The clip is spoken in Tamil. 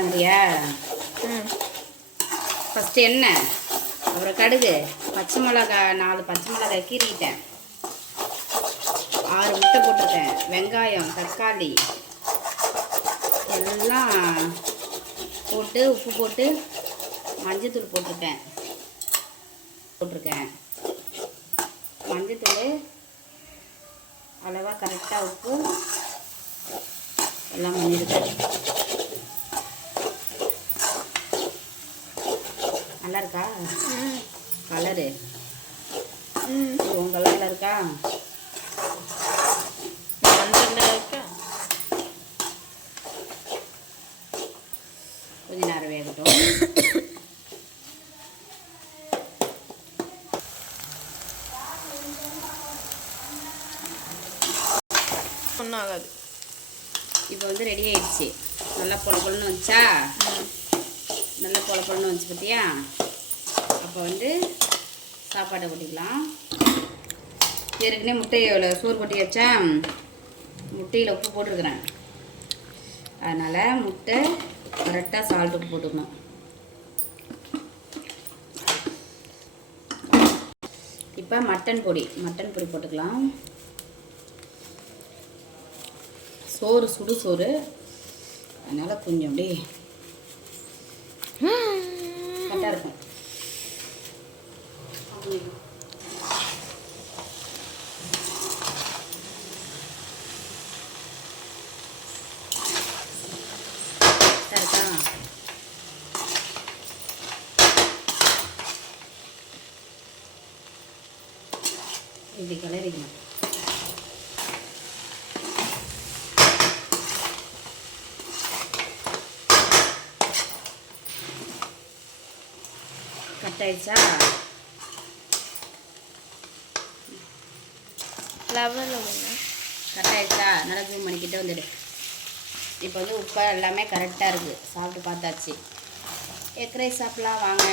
ம். ஃபஸ்ட்டு எண்ணெய் அப்புறம் கடுகு. பச்சை மிளகா நாலு பச்சை மிளகாய் கீறிட்டேன். ஆறு முட்டை போட்டிருக்கேன். வெங்காயம் தக்காளி. எல்லாம் போட்டு உப்பு போட்டு மஞ்சத்தூள் போட்டிருக்கேன். போட்டிருக்கேன். மஞ்சத்தூள் அளவாக கரெக்டாக உப்பு எல்லாம் பண்ணியிருக்கேன். நல்லா இருக்கா? கலரு. உன் கலரில் இருக்கா? கொஞ்ச நேரம் வேகட்டும். ஒன்றும் ஆகாது இப்போ வந்து ரெடி ஆயிடுச்சு. நல்லா பொல பொலன்னு வந்துச்சா? நல்லா பொல பொலன்னு வந்துச்சு பார்த்தியா அப்போ வந்து சாப்பாட்டை கொட்டிக்கலாம் ஏற்கனவே முட்டையோட சோறு கொட்டி வச்சேன் முட்டையில் உப்பு போட்டிருக்கிறேன். அதனால் முட்டை கரெக்டாக சால்ட் உப்பு போட்டுக்கணும். இப்போ மட்டன் பொடி மட்டன் பொடி போட்டுக்கலாம். சோறு சுடு சோறு. அதனால் கொஞ்சம் அப்படியே கரெக்டாக இருக்கும். இப்படி கிளறிக்கணும் கட் ஆயிடுச்சா லெவலில் கட் இருக்கா. நல்லா ஜூம் பண்ணிக்கிட்டே வந்துடு. இப்போ வந்து உப்பு எல்லாமே கரெக்டாக இருக்குது சாப்பிட்டு பார்த்தாச்சு. எக் ரைஸ் சாப்பிட்லாம். வாங்க.